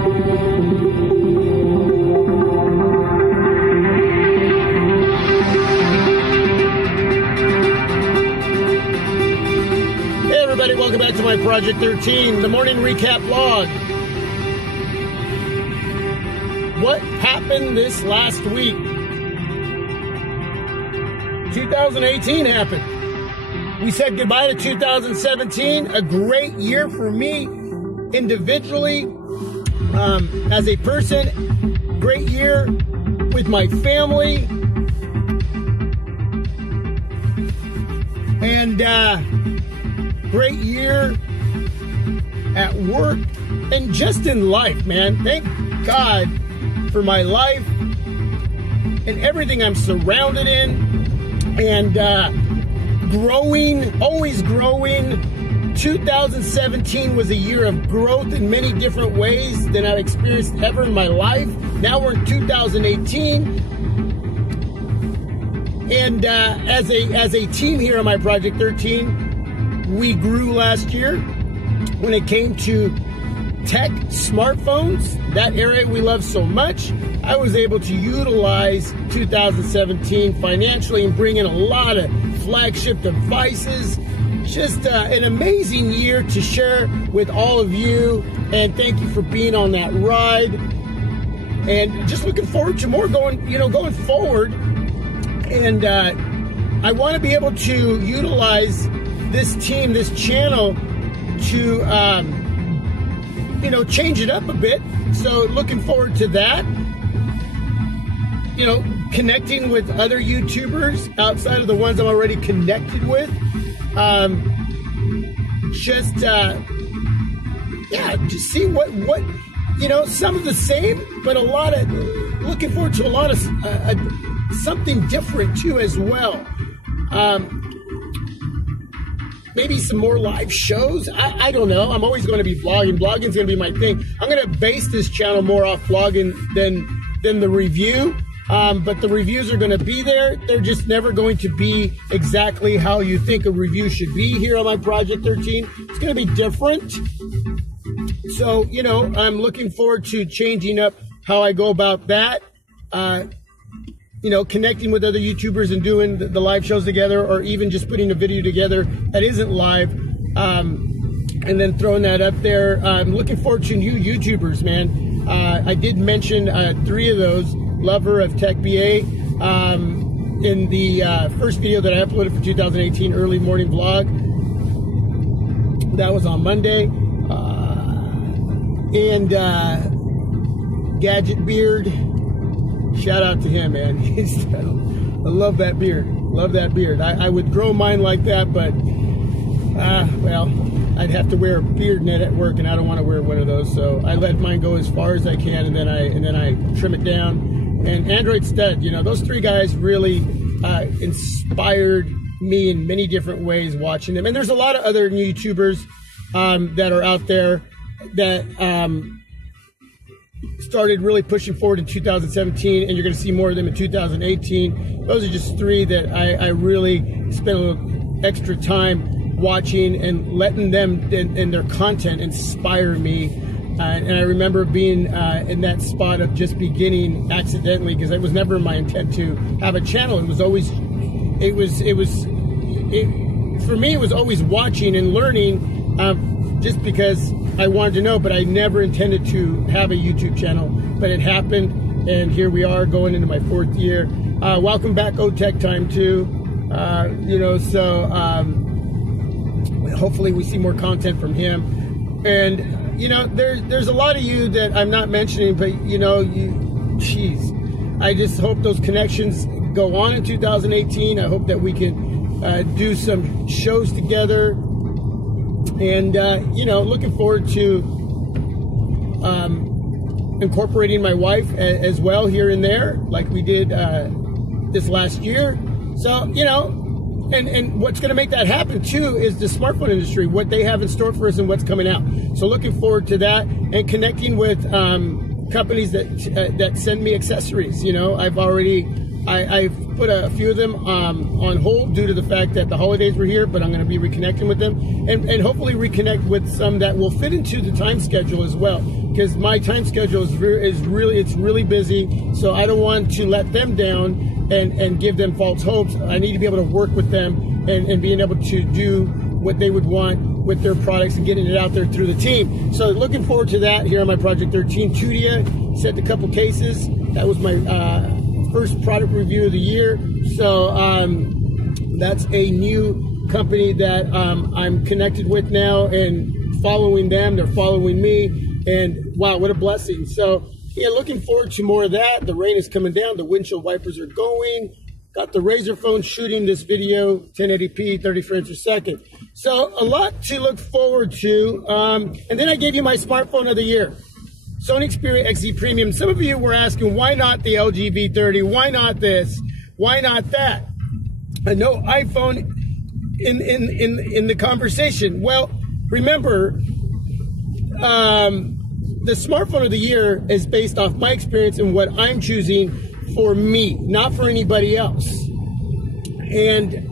Welcome back to my Project 13, the Morning Recap Vlog. What happened this last week? 2018 happened. We said goodbye to 2017, a great year for me individually, as a person, great year with my family, and great year at work and just in life, man. Thank God for my life and everything I'm surrounded in, and growing, always growing. 2017 was a year of growth in many different ways than I've experienced ever in my life. Now we're in 2018. And as a team here on my Project 13, we grew last year when it came to tech, smartphones, that area we love so much. I was able to utilize 2017 financially and bring in a lot of flagship devices. Just an amazing year to share with all of you, and thank you for being on that ride. And just looking forward to more going forward. And I want to be able to utilize this team, this channel, to change it up a bit. So looking forward to that. Connecting with other YouTubers outside of the ones I'm already connected with. Just see what some of the same, but a lot of looking forward to a lot of something different too as well. Maybe some more live shows. I don't know. I'm always going to be vlogging. Vlogging's going to be my thing. I'm going to base this channel more off vlogging than the review. But the reviews are going to be there. They're just never going to be exactly how you think a review should be here on my Project 13. It's going to be different. So, I'm looking forward to changing up how I go about that. Connecting with other YouTubers and doing the live shows together, or even just putting a video together that isn't live, and then throwing that up there. I'm looking forward to new YouTubers, man. I did mention 3 of those. Lover of Tech BA in the first video that I uploaded for 2018 early morning vlog. That was on Monday. And Gadget Beard. Shout out to him, man. I love that beard. Love that beard. I would grow mine like that, but I'd have to wear a beard net at work, and I don't want to wear one of those. So I let mine go as far as I can, and then I trim it down. And Android Stud, those 3 guys really inspired me in many different ways watching them. And there's a lot of other new YouTubers that are out there that started really pushing forward in 2017, and you're going to see more of them in 2018. Those are just 3 that I really spent a little extra time watching and letting them and their content inspire me. And I remember being in that spot of just beginning accidentally, because it was never my intent to have a channel. It was always, for me, it was always watching and learning, just because I wanted to know, but I never intended to have a YouTube channel. But it happened, and here we are going into my 4th year. Welcome back, Tech Time too. Hopefully we see more content from him. And there's a lot of you that I'm not mentioning, but I just hope those connections go on in 2018. I hope that we can do some shows together, and looking forward to incorporating my wife as well here and there, like we did this last year. So And what's going to make that happen, too, is the smartphone industry, what they have in store for us and what's coming out. So looking forward to that, and connecting with companies that send me accessories. I've put a few of them on hold due to the fact that the holidays were here, but I'm going to be reconnecting with them and hopefully reconnect with some that will fit into the time schedule as well, because my time schedule is really busy, so I don't want to let them down and give them false hopes. I need to be able to work with them and being able to do what they would want with their products and getting it out there through the team. So looking forward to that here on my Project 13. Tudia sent a couple cases. That was my first product review of the year. So that's a new company that I'm connected with now and following them. They're following me, and wow, what a blessing. So yeah, looking forward to more of that. The rain is coming down. The windshield wipers are going. Got the Razr phone shooting this video, 1080p, 30 frames per second. So a lot to look forward to. And then I gave you my smartphone of the year, Sony Xperia XZ Premium. Some of you were asking, why not the LG V30? Why not this? Why not that? No iPhone in the conversation. Well, remember, the smartphone of the year is based off my experience and what I'm choosing for me, not for anybody else. And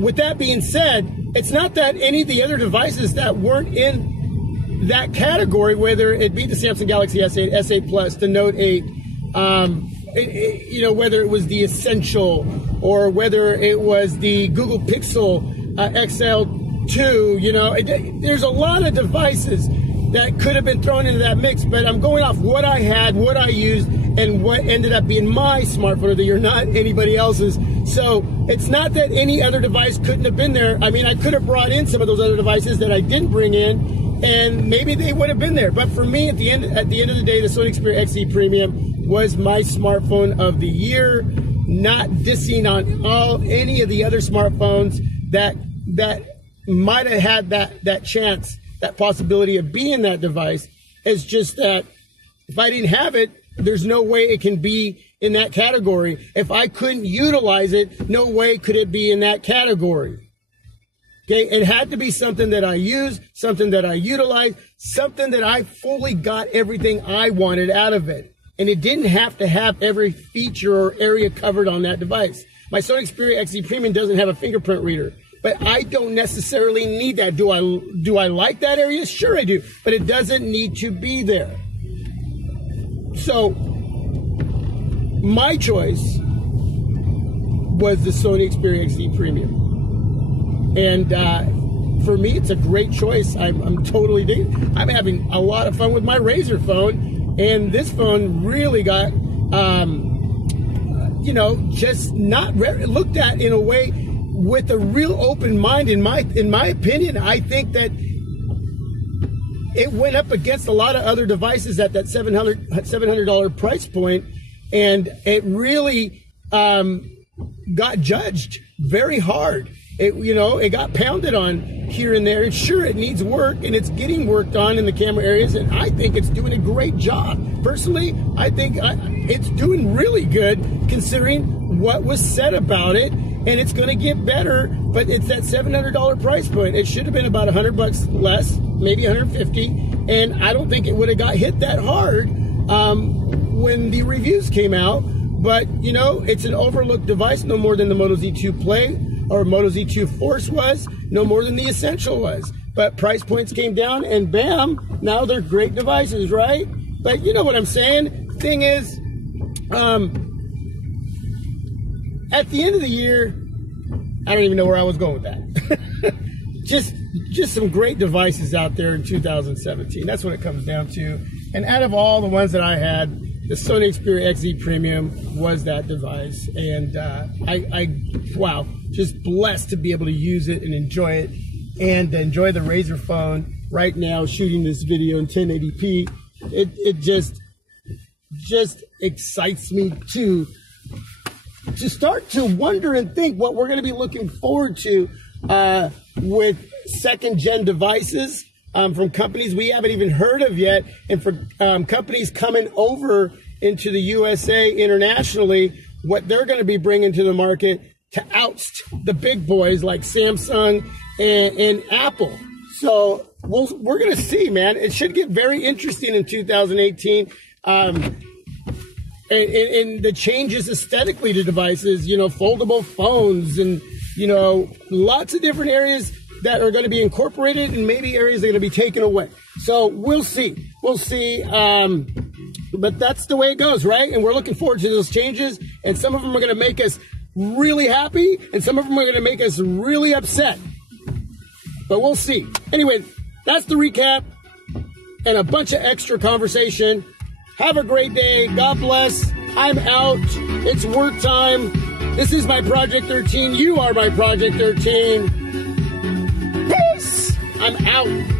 with that being said, it's not that any of the other devices that weren't in that category, whether it be the Samsung Galaxy S8, S8 Plus, the Note 8, you know, whether it was the Essential or whether it was the Google Pixel XL2, you know, there's a lot of devices that could have been thrown into that mix, but I'm going off what I had, what I used, and what ended up being my smartphone of the year, not anybody else's. So it's not that any other device couldn't have been there. I mean, I could have brought in some of those other devices that I didn't bring in, and maybe they would have been there. But for me, at the end of the day, the Sony Xperia XZ Premium was my smartphone of the year. Not dissing on any of the other smartphones that might have had that chance, that possibility of being that device. It's just that if I didn't have it, there's no way it can be in that category. If I couldn't utilize it, no way could it be in that category. Okay, it had to be something that I used, something that I utilized, something that I fully got everything I wanted out of it. And it didn't have to have every feature or area covered on that device. My Sony Xperia XZ Premium doesn't have a fingerprint reader, but I don't necessarily need that. Do I like that area? Sure I do, but it doesn't need to be there. So my choice was the Sony Xperia XZ Premium. And for me, it's a great choice. I'm totally digging. I'm having a lot of fun with my Razr phone. And this phone really got, you know, just not looked at in a way with a real open mind. In my opinion, I think that it went up against a lot of other devices at that $700 price point, and it really got judged very hard. It got pounded on here and there, and sure, it needs work, and it's getting worked on in the camera areas, and I think it's doing a great job. Personally, I think it's doing really good considering what was said about it, and it's going to get better, but it's that $700 price point. It should have been about $100 less, maybe $150, and I don't think it would have got hit that hard when the reviews came out. But, you know, it's an overlooked device, no more than the Moto Z2 Play or Moto Z2 Force was, no more than the Essential was. But price points came down, and bam, now they're great devices, right? But you know what I'm saying? Thing is, at the end of the year, I don't even know where I was going with that. just some great devices out there in 2017. That's what it comes down to. And out of all the ones that I had, the Sony Xperia XZ Premium was that device. And wow, just blessed to be able to use it and enjoy it, and enjoy the Razr phone right now, shooting this video in 1080p. It just excites me to start to wonder and think what we're going to be looking forward to with second-gen devices from companies we haven't even heard of yet, and for companies coming over into the USA internationally, what they're going to be bringing to the market to oust the big boys like Samsung and Apple. So we're going to see, man. It should get very interesting in 2018. and the changes aesthetically to devices, you know, foldable phones and, you know, lots of different areas that are going to be incorporated and maybe areas that are going to be taken away. So we'll see. We'll see. But that's the way it goes, right? And we're looking forward to those changes. And some of them are going to make us really happy, and some of them are going to make us really upset. But we'll see. Anyway, that's the recap and a bunch of extra conversation. Have a great day. God bless. I'm out. It's work time. This is my Project 13. You are my Project 13. Peace. I'm out.